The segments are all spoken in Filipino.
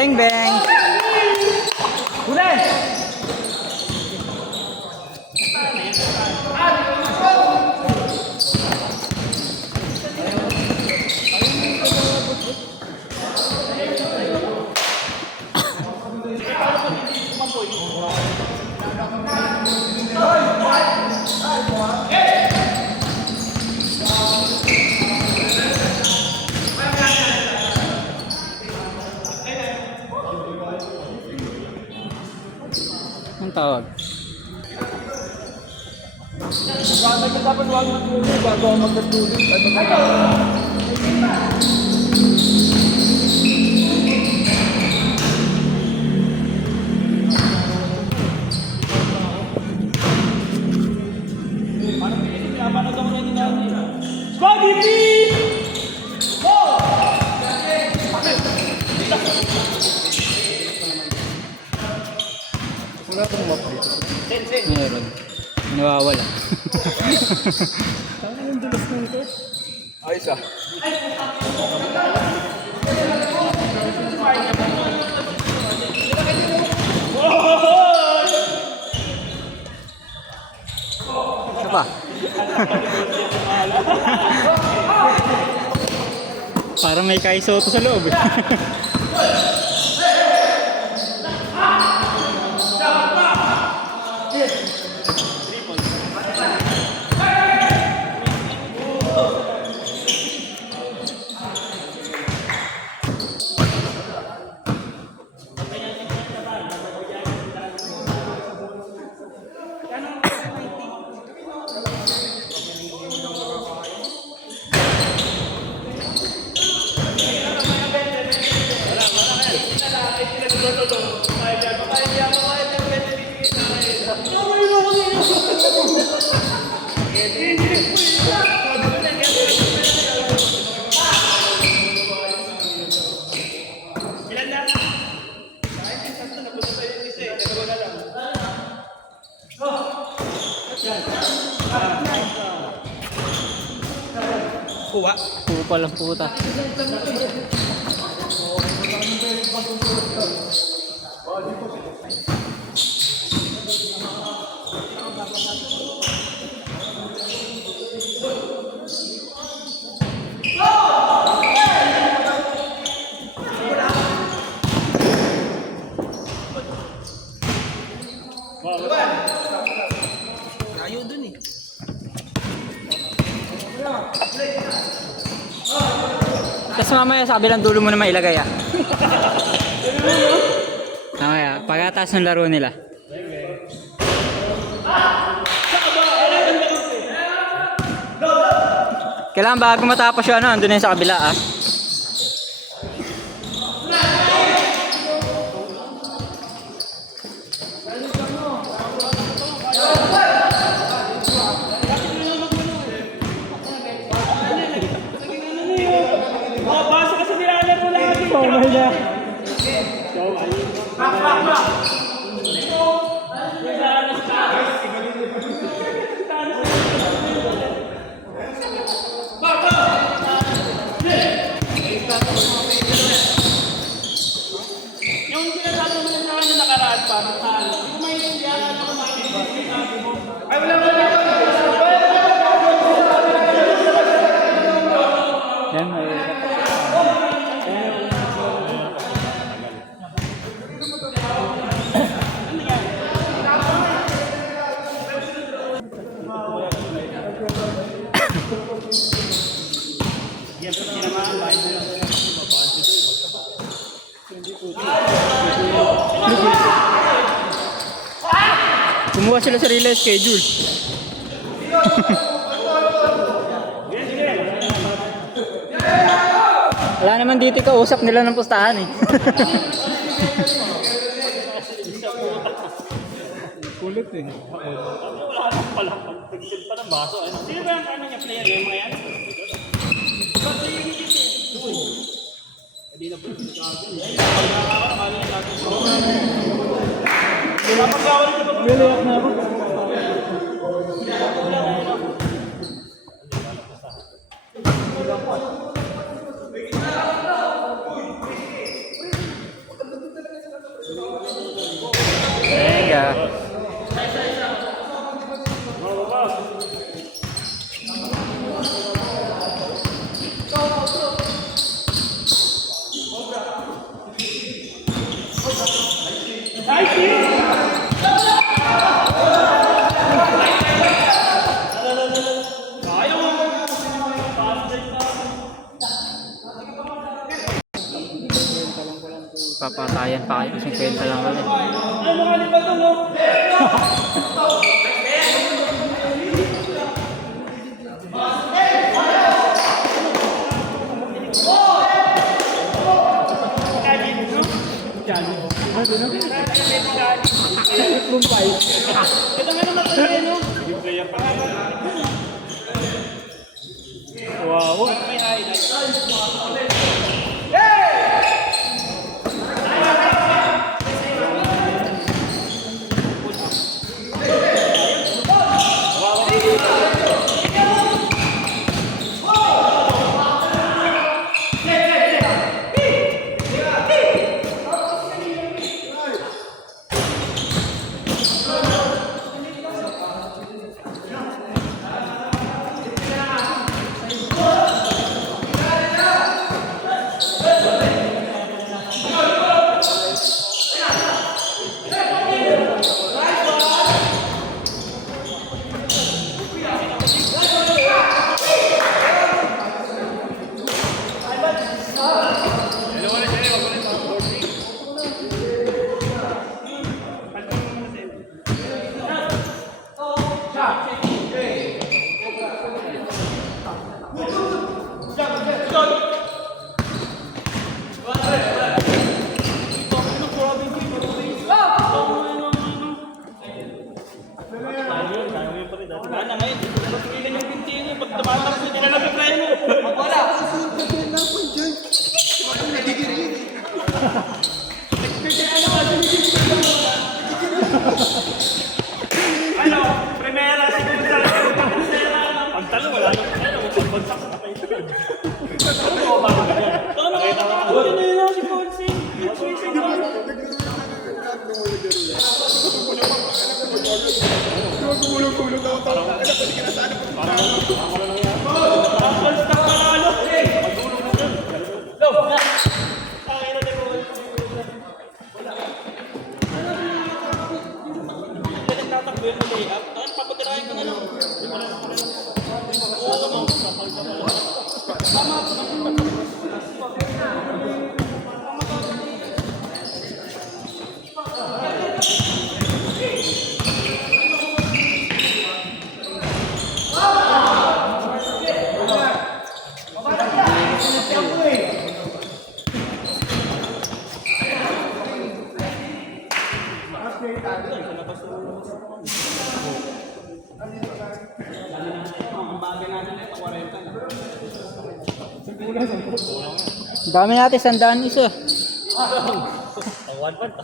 Bang bang. Udah. Ang tawag? Dapat wag matulog bago ako magtutulog. Wala pong map dito. Meron. Nawawala. Saan yung dulas na ito? Ayos ah. Isa pa. Parang may kaisoto sa loob eh. Kuha. Kuha palang puta. Ayaw dun eh. Tapos mamaya sa kabilang dulo mo na mailagay ah. Mamaya, pagkataas ng laro nila. Kailangan bago matapos yung ano, andun na yun sa kabila ah. Yan, may Gumawa sila sarili schedule. Wala naman dito kausap nila ng pustahan eh. Kulit eh. Wala ka pala. Pagkakit pa ng baso. Sino ba yung ano niya player? Yung mga yan? Hindi na po. Biliyak na ako. Teka. Papatayan pa kayo kasi 50 lang ulit. Wow. Ano? Primera, segunda, tercera. Pagtalo, wala nang ano. Pagbansak sa kapay. Oo, bago ka yan. Nakita mo. Ano na yun si Ponce? Gumulong-gulong ako. Parang pwede ka na sana. Dami natin, 100 isa.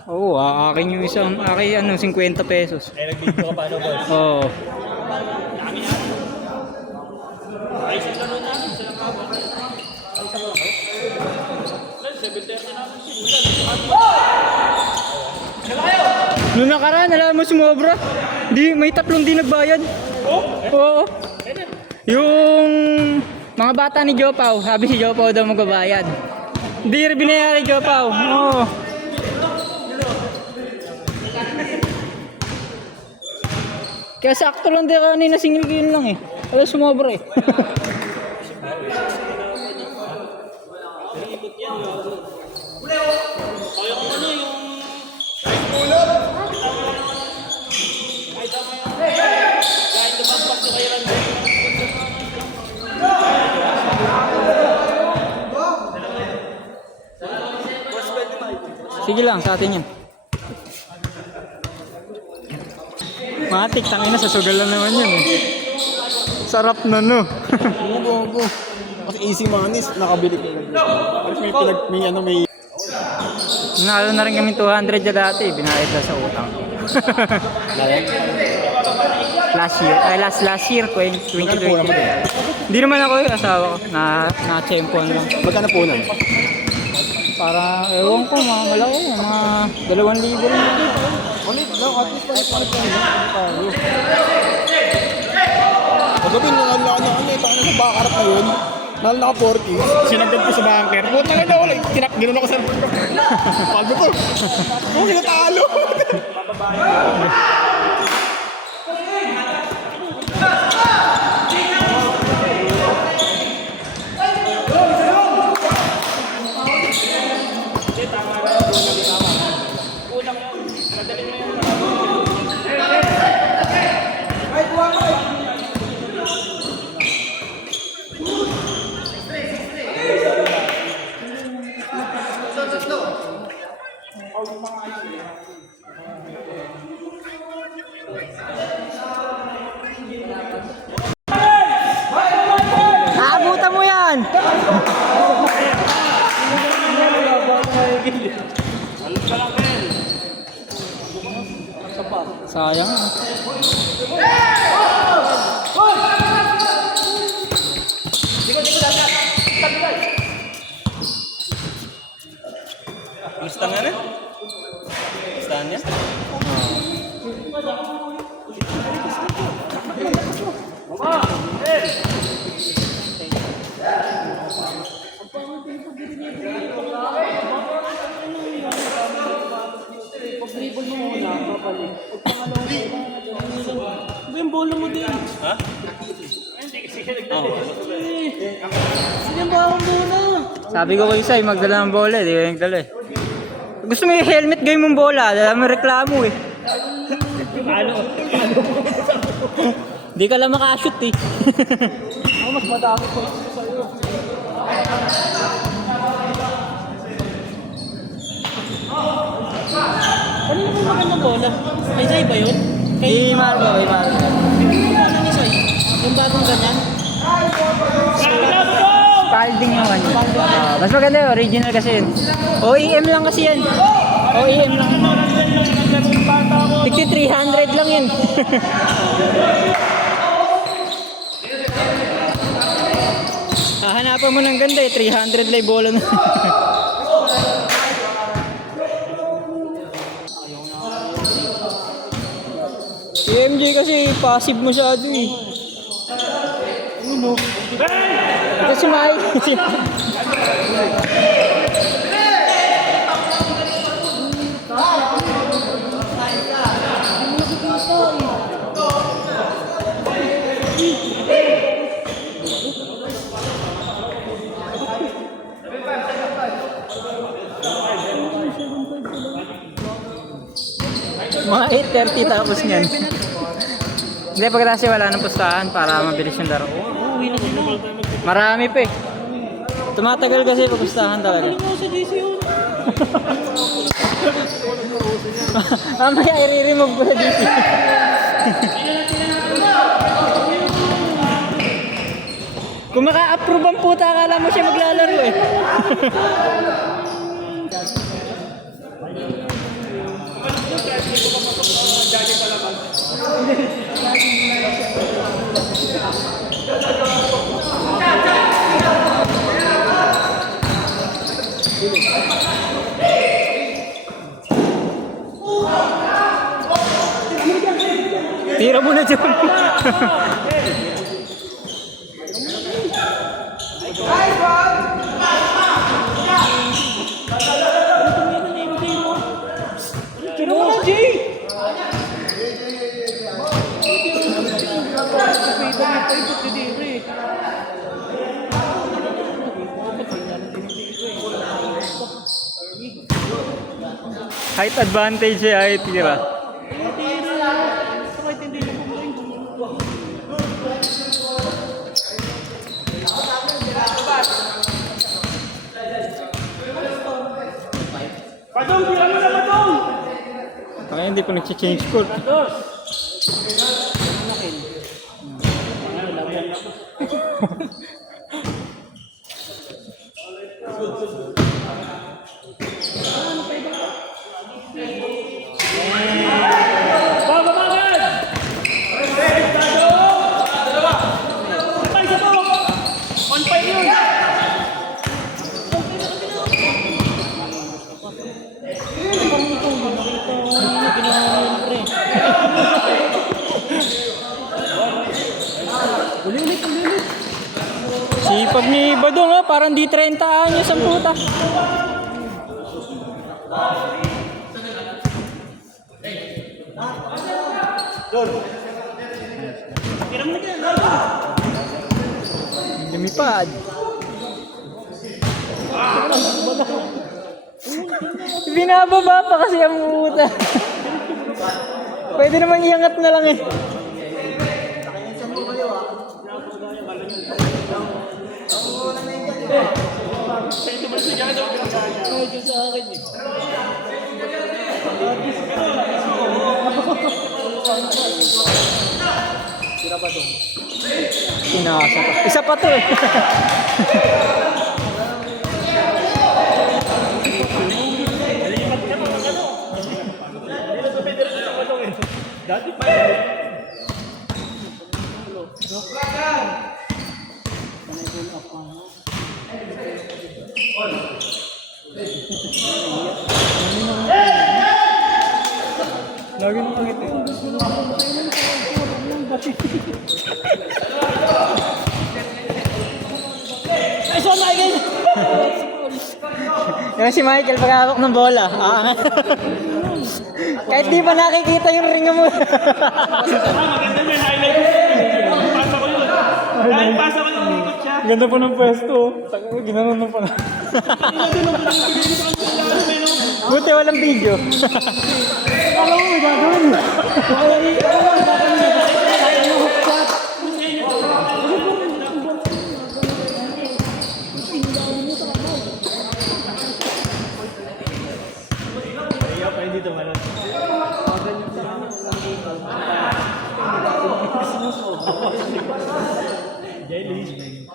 Oo, akin yung isang, akin ano, 50 pesos. Eh, nag-video ka pa ano, boss? Oo. Ay, sa laro namin, sa laro namin. Ay, sa laro namin. 7:30 namin simulan. Noong nakaraan, alam mo sumobra. May 3 di nagbayad. Oo. Yung mga bata ni Jopaw, sabi si Jopaw daw magbabayad. Hindi rin binayari Jopaw. Oo. Kaya sakto lang din kanina, single game lang eh. Wala sumobra eh. Sige lang, sa atin yan. Matik, tangina sa sugal lang naman yan eh. Sarap na no. Go. Kasi easy manis, nakabili ko. Tapos may Nanalo na rin kami 200 dyan dati, binayad na sa utang. last year, 2020. Hindi naman ako yung asawa ko, na-champion lang. Magkano po nun? Para, ewan ko, mga malaki, mga 2,000 rin. Ulit lang, at least palit tayo. Paggabi, nanalo na eh. Paano sa bakarat na yun? Nanalo na ka 40. Sinagdag ko sa bunker. Puta nga na wala. Ganoon ako sa... Pago to. Oh, kinatalo. Aabutan mo yan! Sayang. Gusto nga na? Gusto niya? Ba yung bola mo din? Ha? Sinamba akong bola. Sabi ko kay Sai, magdala ng bola, di ko yung dala eh. Gusto mo yung helmet, gawin mong bola, dala mo reklamo eh. Di ka lang makashoot eh. Ako mas madami ko sa'yo. Ano yung magandang bola? Kay Zay ba yun? Di Marco, kay Marco. Ano ni Zay? Yung bagong ganyan? Spalding yung ano. Mas maganda yung original kasi yun. OEM lang kasi yan. OEM lang. Tigti 300 lang yun. Hahanapan mo ng ganda eh. 300 lang yung bola na. Si MJ kasi passive masyado eh. Kasi Mike. Mga 8:30 tapos niyan. Hindi, pagkatapos wala ng pustahan para mabilis yung laro. Marami pa eh. Tumatagal kasi pag pustahan talaga. Mamaya i-remove ko sa DC. Kung maka-approve ang puta, akala mo siya maglalaro eh. Tira mo na dyan. Tira mo na, Jay! Height advantage eh, ay tira. Badong, tira mo na Badong! Kaya hindi pa nag-change court. Baba agad! Sabay sa to! On fire yun! Sipag ni Badong ha, parang di 30 anyos ang puta. Tira mo na dyan! Lumipad. Binababa pa kasi ang puta. Pwede naman iangat na lang eh. Medyo sa akin eh. Pinasa pa. Isa pa to eh. Dati pa Lagi mo pangit eh. Ay, so Michael! Yung si Michael pagkakak ng bola. Kahit di pa nakikita yung ring mo. maganda niya, highlight. Pasa ko yun. Kahit pasa ko yung ikot siya. Ganda po ng pwesto. Ginanon na pala. Buti walang video. Alam mo, gagawin mo. Kaya pa hindi tumalan. Jelly.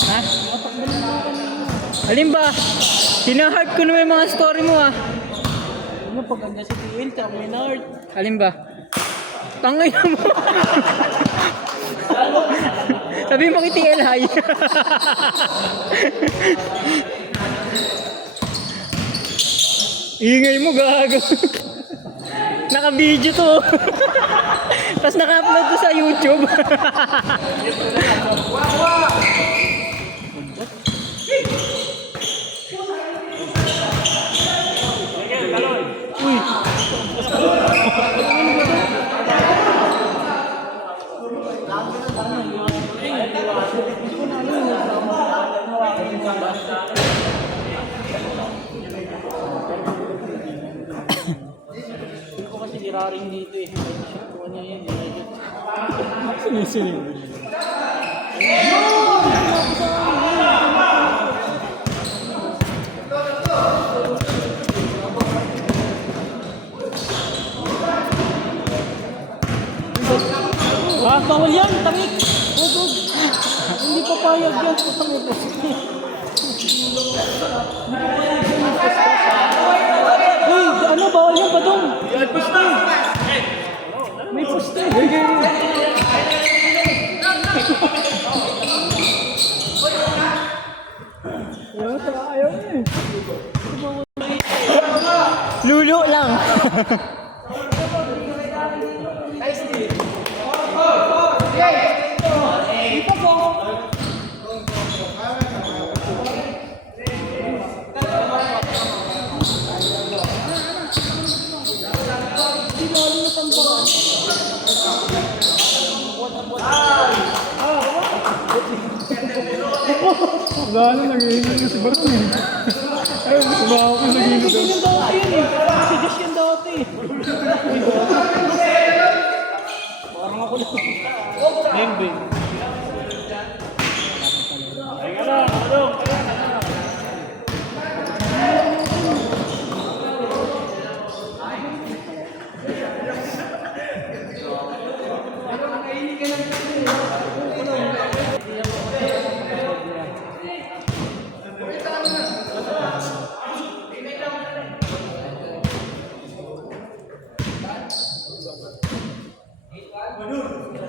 Ha? Alin ba? Hinahard ko na yung mga story mo ah. Ano pag ganda si Tiel, tsaka Menard. Alin ba? Tangay na mo. Sabi mo kay TL hi. Ingay mo gago. Naka-video to. Tapos naka-upload to sa YouTube. Hindi ko kasi iraring dito eh. Kung ano yun, Sinisilip. ah, bawal yan, tamik! Hugog! Hindi pa payag yan. Putang ito. Uy, ano, bawal yan, Badong? May puste. May puste. Lulo lang. Wala na, nag-iingat na si Baron eh. Ayun, kumawa ko sa gilid. Kasi yung dati yun eh. Kasi Diyos yung dati. Parang ako lang.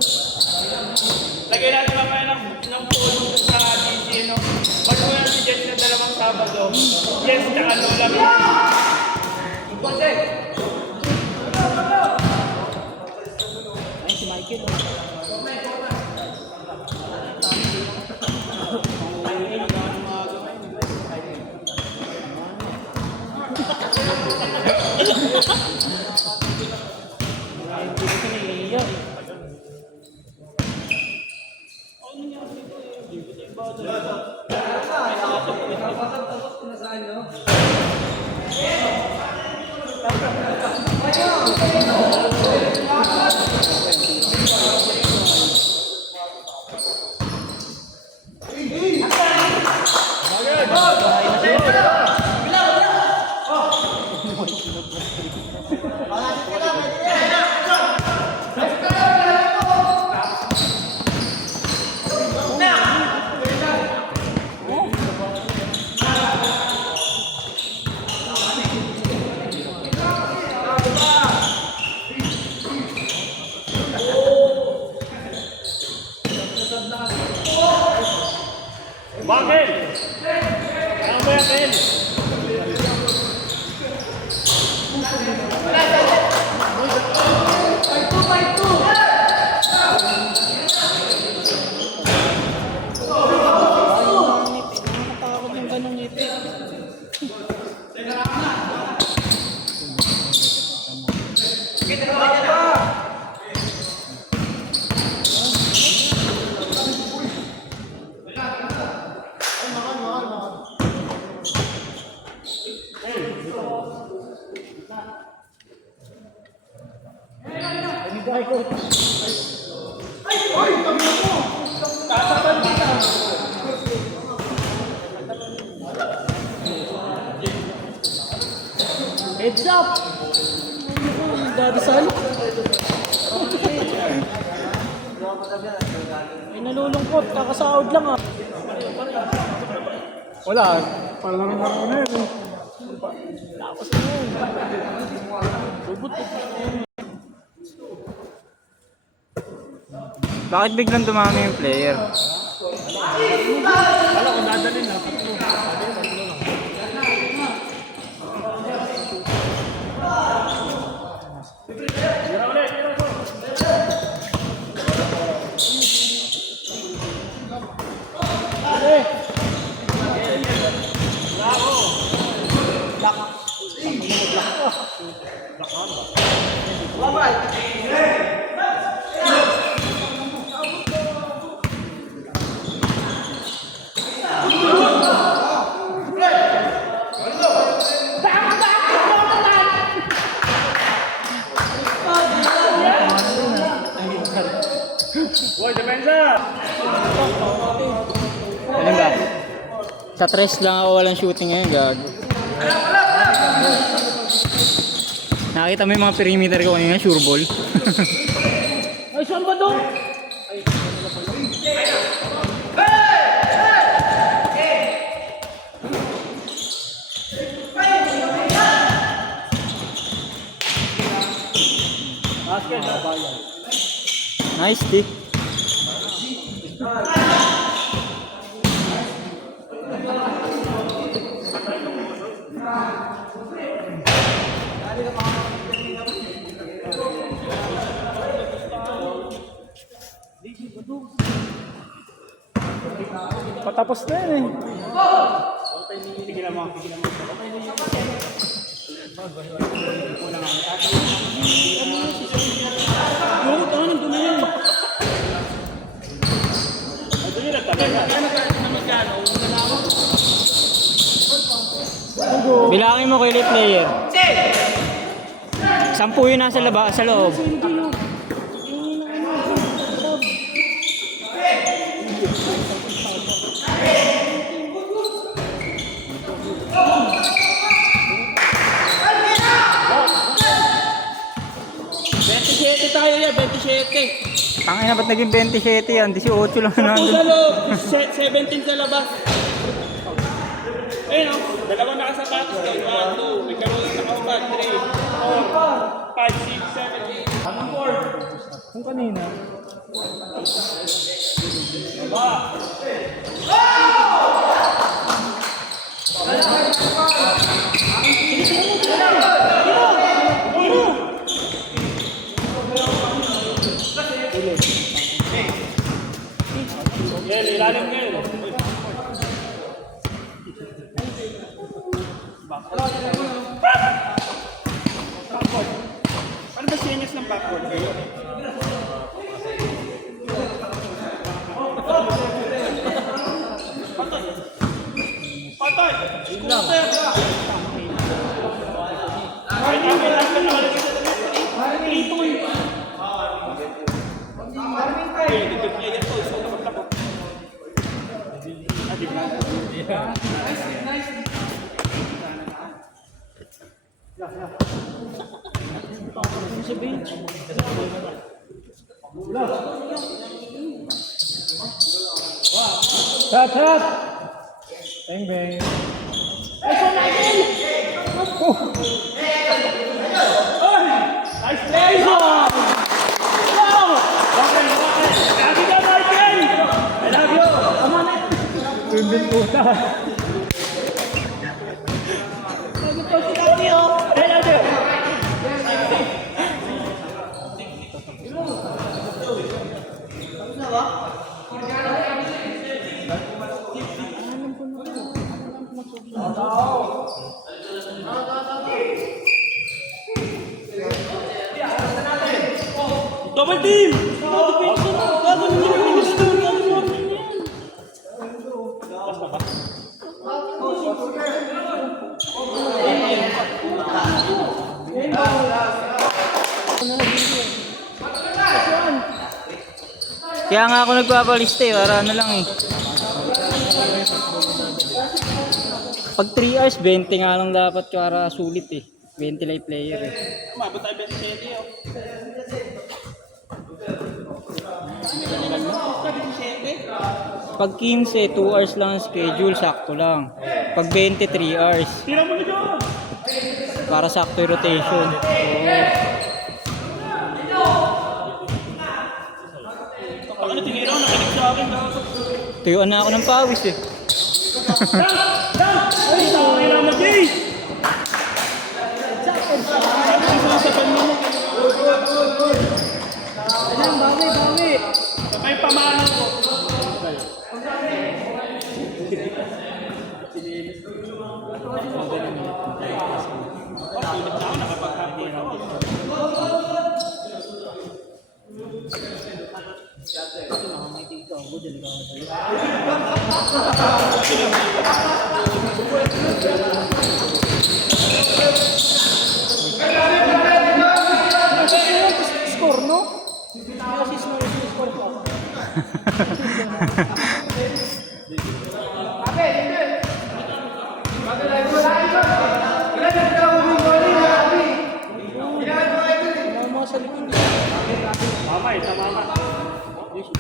Lagay natin mamaya ng phone sa GC, no? Pag mo yan si Jess na dalawang Sabado, Jess tsaka Lola. Ay, si Michael. Hindi ko naiiyak. Bakit? Ano ba yan? Nakakatakot yung ganong ngiti. Heads up! Dadasal. Ay, nalulungkot. Kakasahod lang ah. Wala. Palaro na ako na yun eh. Tapos na yun. Bubot. Bakit biglang dumami yung player? Wala ko dadalhin na. Boy, depensa! Ano ba? Sa tres lang ako walang shooting ngayon, gago. Nakita mo yung mga perimeter ko kanina, sure ball. Ay, saan ba doon? Nice, D. Patapos na yun eh. Yung ito, nandun na yun. Bilangin mo kayo player. 10 yun nasa labas, sa loob. Tayo yan, 27. Tangin na ba't naging 27 yan? 18 lang Sa nandun. loob, 17 sa labas. Ayun o, dalawang nakasapatos doon. 1, 2, may karoon ng nakaupan. 3, 4, 5, 6, 7, 8. Kung kanina, Yan, ilalim ngayon. Ano ba CNS ng backward kayo? Patay! Scooter! Ay, kami lang ka naman. Itoy! Shot, shot! Bang, bang. Nice play! Lagi ka, Michael! I love you! Bimbing puta. Double team! Gagawin mo yung gusto mo. Gagawin mo yan. Kaya nga ako nagpapalista eh, para ano lang eh. Pag 3 hours, 20 nga lang dapat para sulit eh. 20 live player eh. Mabot tayo 20 oh. Pag 15, 2 hours lang ang schedule, sakto lang. Pag 20, 3 hours. Tira mo na dyan! Para sakto yung rotation. Pag ano, tinira ko, nakinig sa akin. Tuyuan na ako ng pawis eh. Ay, tawag mo, Jay! May pamana ko. Score, no? Kasi score pa. Mama sa likod. Mama eh, tamama.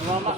Mama.